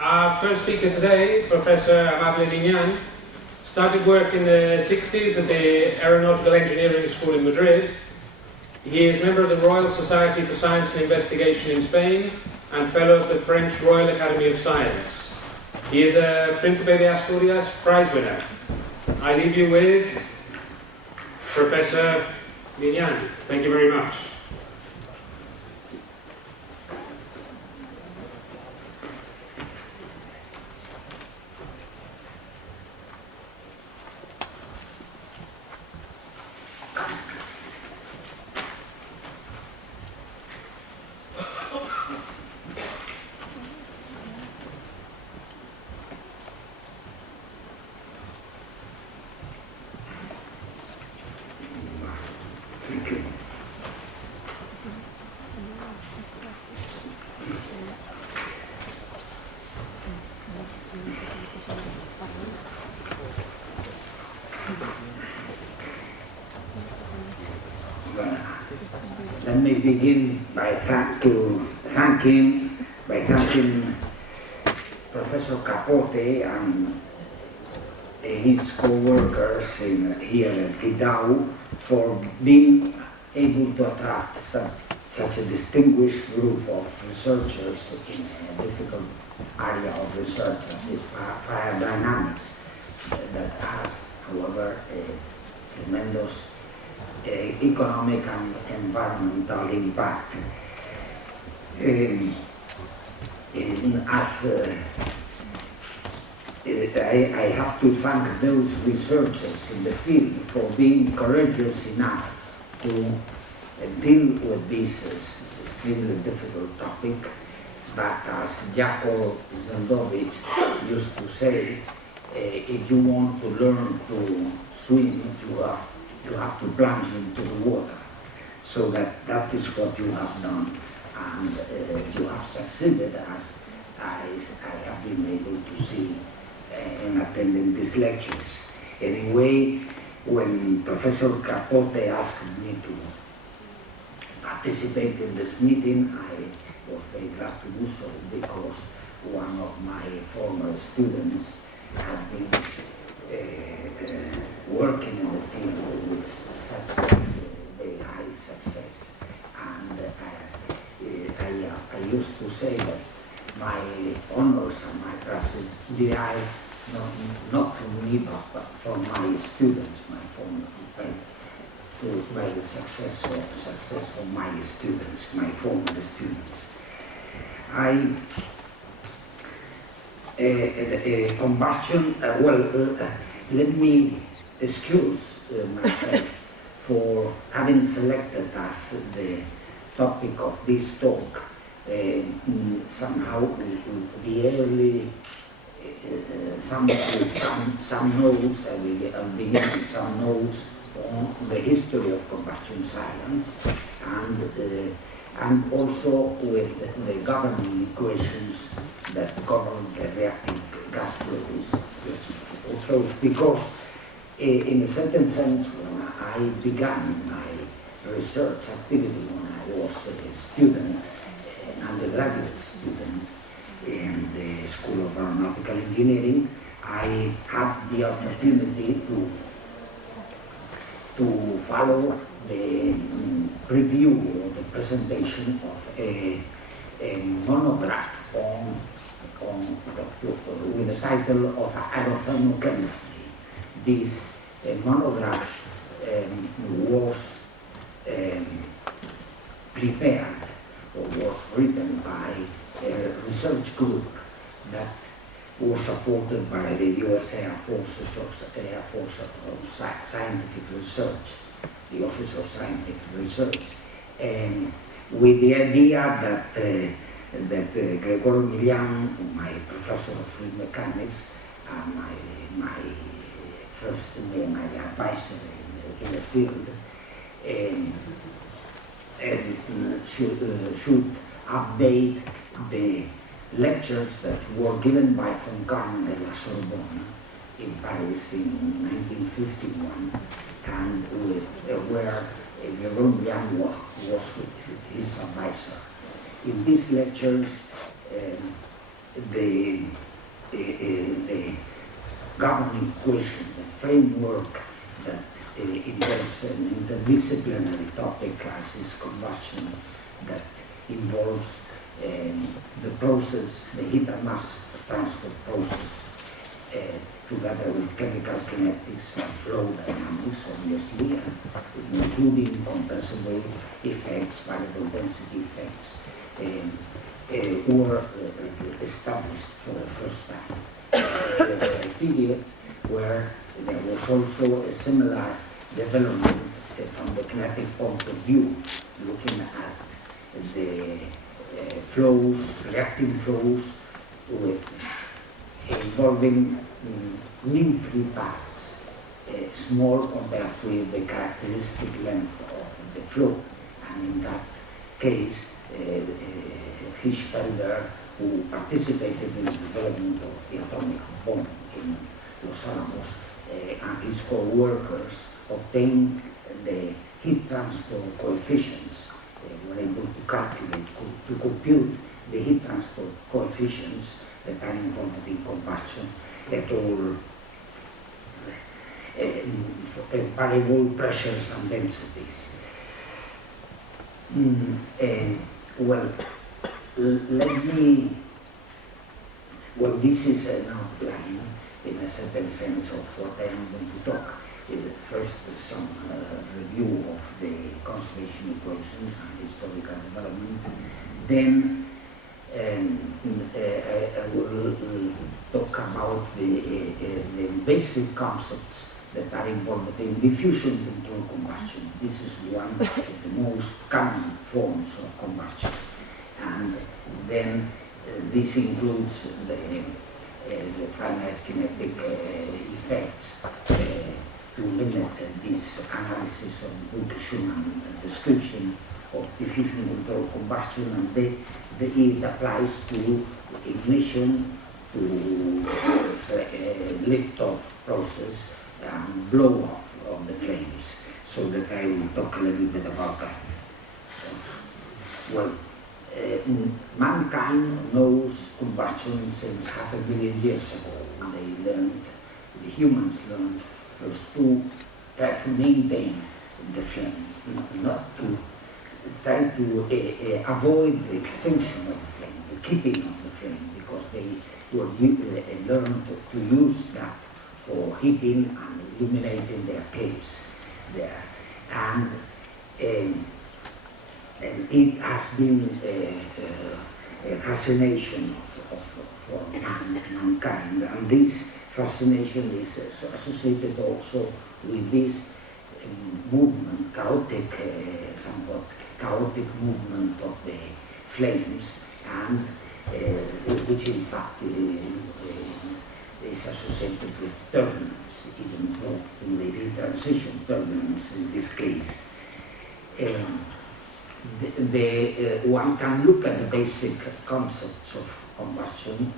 Our first speaker today, Professor Amable Liñán, started work in the 60s at the Aeronautical Engineering School in Madrid. He is member of the Royal Society for Science and Investigation in Spain and fellow of the French Royal Academy of Science. He is a Príncipe de Asturias Prize winner. I leave you with Professor Liñán. Thank you very much. Thank you. Let me begin by thanking Professor Capote and his co-workers here at Guidau for being able to attract such a distinguished group of researchers in a difficult area of research as is fire dynamics that has, however, a tremendous economic and environmental impact. I have to thank those researchers in the field for being courageous enough to deal with this extremely difficult topic. But as Jaco Zendovich used to say, if you want to learn to swim, you have to plunge into the water. So that is what you have done, and you have succeeded, as I have been able to see in attending these lectures. Anyway, when Professor Capote asked me to participate in this meeting, I was very glad to do so, because one of my former students had been working in the field with such very high success. And I used to say that my honors and my prizes derive not from me, but from my students, my former by the success of my students, my former students. Combustion, let me excuse myself for having selected as the topic of this talk somehow the early some notes. I'll begin with some notes on the history of combustion science, and also with the governing equations that govern the reactive gas flows, because in a certain sense, when I began my research activity when I was a student, an undergraduate student in the School of Aeronautical Engineering, I had the opportunity to follow the preview or the presentation of a monograph with the title of Aerothermochemistry. This monograph was prepared or was written by a research group that was supported by the U.S. Air Force of Scientific Research, the Office of Scientific Research, and with the idea that Gregorio Liñán, my professor of fluid mechanics, my advisor in the field, should update the lectures that were given by von Karman at La Sorbonne in Paris in 1951, and where Gregorio Liñán was his advisor. In these lectures, the governing equation, the framework that involves an interdisciplinary topic as is combustion, that involves the process, the heat and mass transfer process, together with chemical kinetics and flow dynamics, obviously, including compressible effects, variable density effects, were established for the first time. There was a period where there was also a similar development from the kinetic point of view, looking at the flows, reacting flows with involving mean-free paths, small compared with the characteristic length of the flow. And in that case, Hirschfelder, who participated in the development of the atomic bomb in Los Alamos, and his co-workers obtained the heat transport coefficients. They were able to calculate, to compute the heat transport coefficients that are involved in combustion at all variable pressures and densities. This is an outline in a certain sense of what I am going to talk. First, some review of the conservation equations and historical development. Then I will talk about the basic concepts that are involved in diffusion control combustion. This is one of the most common forms of combustion. And then this includes the finite kinetic effects to limit this analysis of diffusion and description of diffusion control combustion, and it applies to ignition, to lift-off process, and blow-off of the flames, so that I will talk a little bit about that. Well, mankind knows combustion since 500 million years ago. The humans learned first to try to maintain the flame, not to try to avoid the extinction of the flame, the keeping of the flame, because they learned to use that for heating and illuminating their caves there. And it has been a fascination for mankind, and this fascination is associated also with this movement, somewhat chaotic movement of the flames, and which in fact is associated with turbulence, even though in the transition turbulence in this case. One can look at the basic concepts of combustion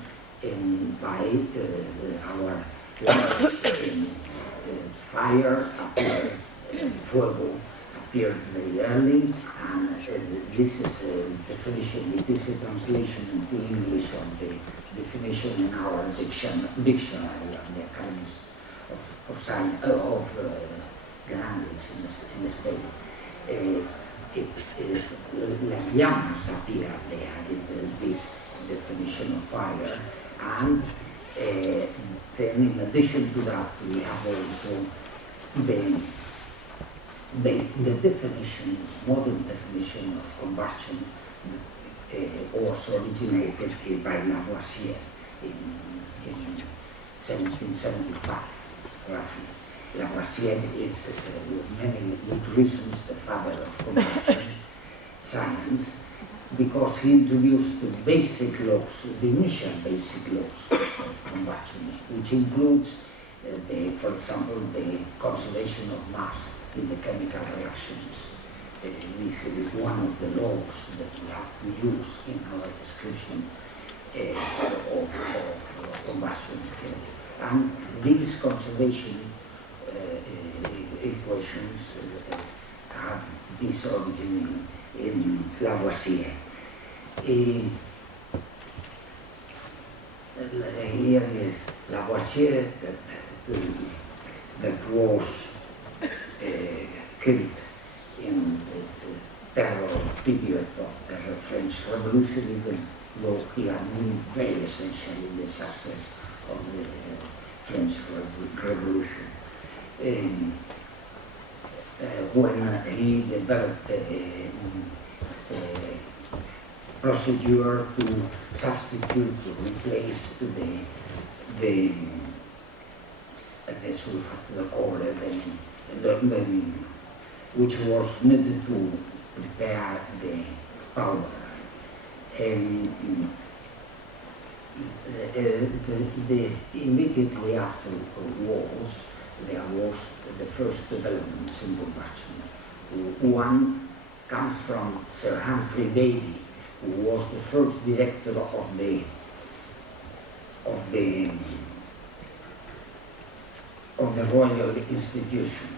by our language. Fire appeared, fuego appeared very early, and this is a definition, it is a translation into English of the definition in our dictionary of the Academies of Science, of the language in Spain. Las llamas appear there, this definition of fire, and then in addition to that we have also the definition, modern definition of combustion also originated by Lavoisier in 1775, roughly. Lavoisier is, with many good reasons, the father of combustion science, because he introduced the basic laws, the initial basic laws of combustion, which includes, for example, the conservation of mass in the chemical reactions. This is one of the laws that we have to use in our description of combustion theory. And these conservation equations have this origin in Lavoisier. here is Lavoisier that was killed in the terror period of the French Revolution, even though he had been very essential in the success of the French Revolution. When he developed a procedure to substitute, to replace the sulfate, the coal, which was needed to prepare the powder. Immediately after the wars, there was the first developments in combustion. One comes from Sir Humphrey Davy, who was the first director of the Royal Institution.